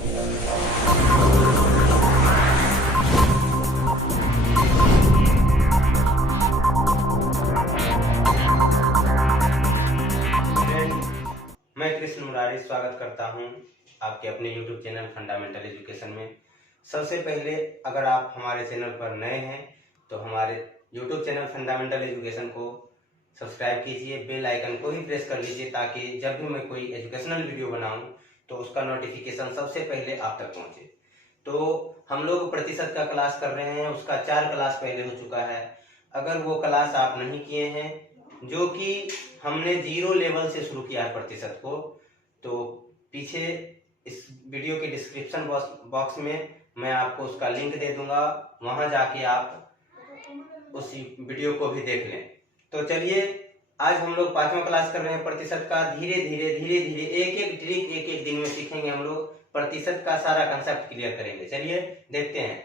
मैं कृष्ण मुरारी स्वागत करता हूं आपके अपने YouTube चैनल फंडामेंटल एजुकेशन में। सबसे पहले अगर आप हमारे चैनल पर नए हैं तो हमारे YouTube चैनल फंडामेंटल एजुकेशन को सब्सक्राइब कीजिए, बेल आइकन को भी प्रेस कर लीजिए ताकि जब भी मैं कोई एजुकेशनल वीडियो बनाऊं तो उसका नोटिफिकेशन सबसे पहले आप तक पहुंचे। तो हम लोग प्रतिशत का क्लास कर रहे हैं, उसका 4 क्लास पहले हो चुका है। अगर वो क्लास आप नहीं किए हैं, जो कि हमने 0 लेवल से शुरू किया है प्रतिशत को, तो पीछे इस वीडियो के डिस्क्रिप्शन बॉक्स में मैं आपको उसका लिंक दे दूंगा, वहां जाके आप उस वीडियो को भी देख लें। तो चलिए, आज हम लोग 5वां क्लास कर रहे हैं प्रतिशत का। धीरे धीरे एक एक ट्रिक एक एक दिन में सीखेंगे। हम लोग प्रतिशत का सारा कंसेप्ट क्लियर करेंगे। चलिए देखते हैं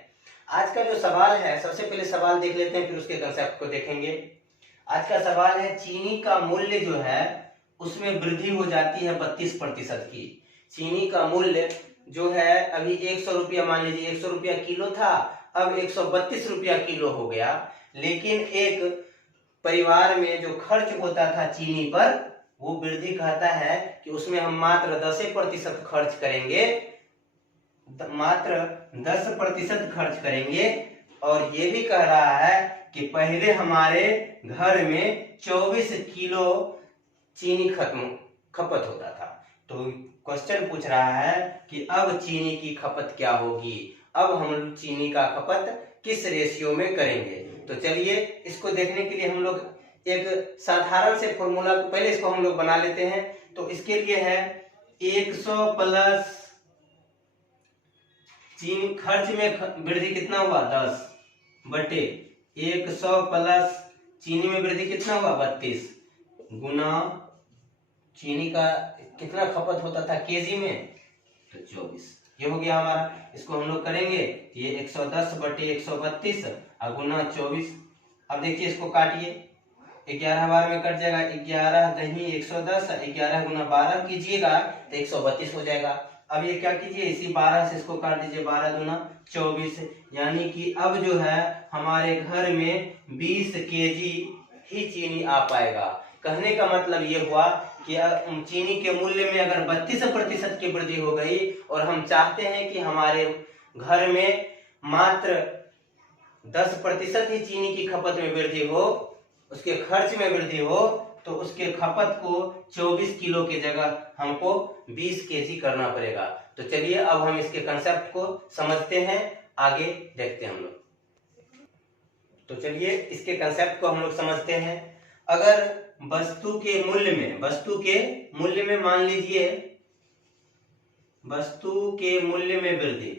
आज का जो सवाल है। सबसे पहले सवाल देख लेते हैं, फिर उसके कंसेप्ट को देखेंगे। आज का सवाल है, चीनी का मूल्य जो है उसमें वृद्धि हो जाती है 32% की। चीनी का मूल्य जो है अभी 100 रुपया, मान लीजिए 100 रुपया किलो था, अब 132 रुपया किलो हो गया। लेकिन एक परिवार में जो खर्च होता था चीनी पर, वो वृद्धि कहता है कि उसमें हम मात्र 10% खर्च करेंगे, मात्र 10% खर्च करेंगे। और ये भी कह रहा है कि पहले हमारे घर में 24 किलो चीनी खपत होता था। तो क्वेश्चन पूछ रहा है कि अब चीनी की खपत क्या होगी, अब हम चीनी का खपत किस रेशियो में करेंगे। तो चलिए इसको देखने के लिए हम लोग एक साधारण से फॉर्मूला को पहले इसको हम लोग बना लेते हैं। तो इसके लिए है 100 प्लस चीनी, खर्च में वृद्धि कितना हुआ 10 बटे 100 प्लस चीनी में वृद्धि कितना हुआ 32 गुना चीनी का कितना खपत होता था केजी में, तो 24। ये हो गया हमारा। इसको हम लोग करेंगे, ये 110 बटे 132 और गुना 24। अब देखिए इसको काटिए, 11 बार में कट जाएगा। 11 नहीं 110, 11 गुना 12 कीजिएगा तो 132 हो जाएगा। अब ये क्या कीजिए, इसी 12 से इसको काट दीजिए, 12 गुना 24। यानी कि अब जो है हमारे घर में 20 केजी ही चीनी आ पाएगा। कहने का मतलब ये हुआ कि चीनी के मूल्य में अगर 32% की वृद्धि हो गई और हम चाहते हैं कि हमारे घर में मात्र 10% ही चीनी की खपत में वृद्धि हो, उसके खर्च में वृद्धि हो, तो उसके खपत को 24 किलो की जगह हमको 20 केजी करना पड़ेगा। तो चलिए अब हम इसके कंसेप्ट को समझते हैं, आगे देखते हैं हम लोग। तो चलिए इसके कंसेप्ट को हम लोग समझते हैं। अगर वस्तु के मूल्य में मान लीजिए वस्तु के मूल्य में वृद्धि,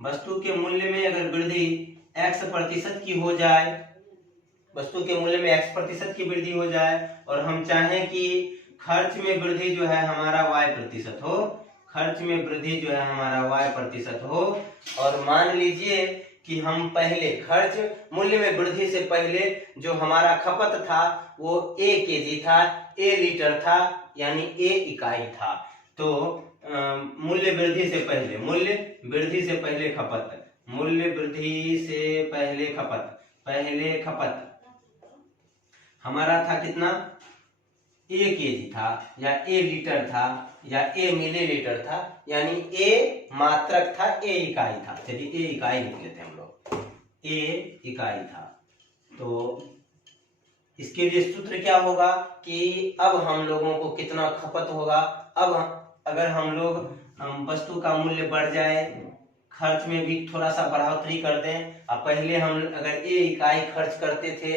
वस्तु के मूल्य में अगर वृद्धि x% की हो जाए, वस्तु के मूल्य में x% की वृद्धि हो जाए और हम चाहें कि खर्च में वृद्धि जो है हमारा y% हो, खर्च में वृद्धि जो है हमारा y% हो, और मान लीजिए कि हम पहले खर्च मूल्य में वृद्धि से पहले जो हमारा खपत था वो a केजी था, a लीटर था, यानी a इकाई था। तो मूल्य वृद्धि से पहले खपत हमारा था कितना, a केजी था या a लीटर था या a मिलीलीटर था, यानी a मात्रक था, a इकाई था। चलिए a इकाई लिख लेते हैं हम लोग, a इकाई था। तो इसके लिए सूत्र क्या होगा कि अब हम लोगों को कितना खपत होगा। अब अगर हम लोग वस्तु का मूल्य बढ़ जाए, खर्च में भी थोड़ा सा बढ़ोतरी कर दें, अब पहले हम अगर a इकाई खर्च करते थे,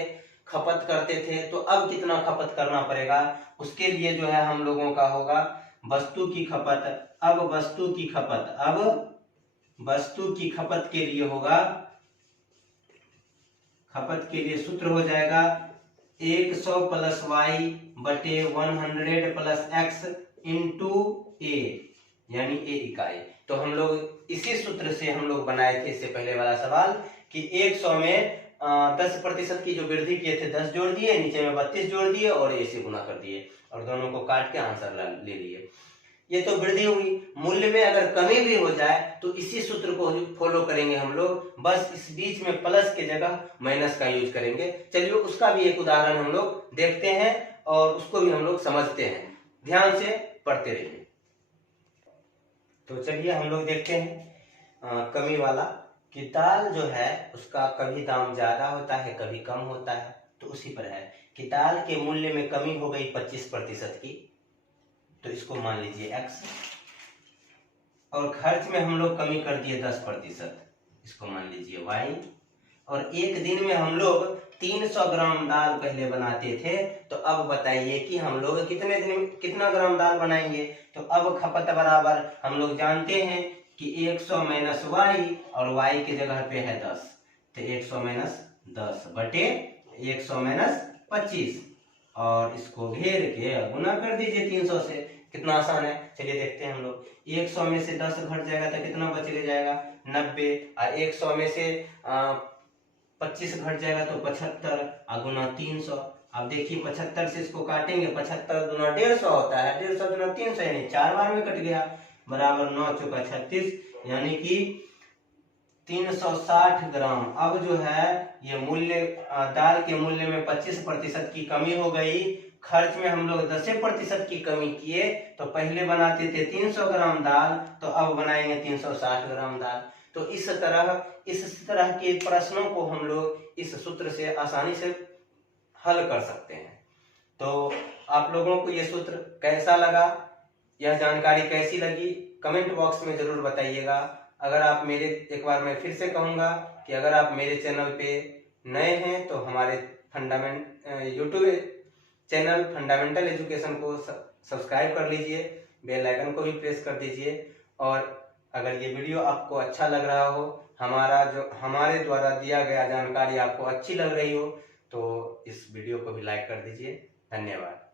खपत करते थे, तो अब कितना खपत करना पड़ेगा। उसके लिए जो है हम लोगों का होगा वस्तु की खपत। अब वस्तु की खपत के लिए होगा, खपत के लिए सूत्र हो जाएगा 100 प्लस y बटे 100 प्लस x इंटू a, यानी a इकाई। तो हम लोग इसी सूत्र से हम लोग बनाए थे इससे पहले वाला सवाल कि 100 में 10% की जो वृद्धि किए थे 10 जोड़ दिए, नीचे में 32 जोड़ दिए और a से गुना कर दिए और दोनों को काट के आंसर ले लिए। ये तो वृद्धि हुई। मूल्य में अगर कमी भी हो जाए तो इसी सूत्र को फॉलो करेंगे हम लोग, बस इस बीच में प्लस के जगह माइनस का यूज करेंगे। चलिए उसका भी एक उदाहरण हम लोग देखते हैं और उसको भी हम लोग समझते हैं, ध्यान से पढ़ते रहिए। तो चलिए हम लोग देखते हैं कमी वाला, कि दाल जो है उसका कभी दाम ज्यादा होता है कभी कम होता है। तो उसी पर है कि दाल के मूल्य में कमी हो गई 25% की, तो इसको मान लीजिए x, और खर्च में हम लोग कमी कर दिए 10%, इसको मान लीजिए y, और एक दिन में हम लोग 300 ग्राम दाल पहले बनाते थे, तो अब बताइए कि हम लोग कितने दिन में कितना ग्राम दाल बनाएंगे। तो अब खपत बराबर हम लोग जानते हैं कि 100 माइनस वाई, और y की जगह पे है 10, तो 100 माइनस 10 बटे 100 माइनस 25, और इसको घेर के गुना कर दीजिए 300 से। कितना आसान है, चलिए देखते हैं हम लोग। 100 में से 10 घट जाएगा तो कितना बच जाएगा 90, और 100 में से 25 घट जाएगा तो 75, और गुना 300। अब देखिए 75 से इसको काटेंगे, 75 गुना 150 होता है, 150 गुना 300 यानी 4 बार में कट गया, बराबर 9 चौका 36, यानी कि 360 ग्राम। अब जो है ये मूल्य, दाल के मूल्य में 25% की कमी हो गई, खर्च में हम लोग 10% की कमी किए, तो पहले बनाते थे 300 ग्राम दाल, तो अब बनाएंगे 360 ग्राम दाल। तो इस तरह के प्रश्नों को हम लोग इस सूत्र से आसानी से हल कर सकते हैं। तो आप लोगों को ये सूत्र कैसा लगा, यह जानकारी कैसी लगी, कमेंट बॉक्स में जरूर बताइएगा। अगर आप मेरे, एक बार मैं फिर से कहूंगा कि अगर आप मेरे चैनल पे नए हैं तो हमारे यूट्यूब चैनल फंडामेंटल एजुकेशन को सब्सक्राइब कर लीजिए, बेल आइकन को भी प्रेस कर दीजिए, और अगर ये वीडियो आपको अच्छा लग रहा हो, हमारे द्वारा दिया गया जानकारी आपको अच्छी लग रही हो, तो इस वीडियो को भी लाइक कर दीजिए। धन्यवाद।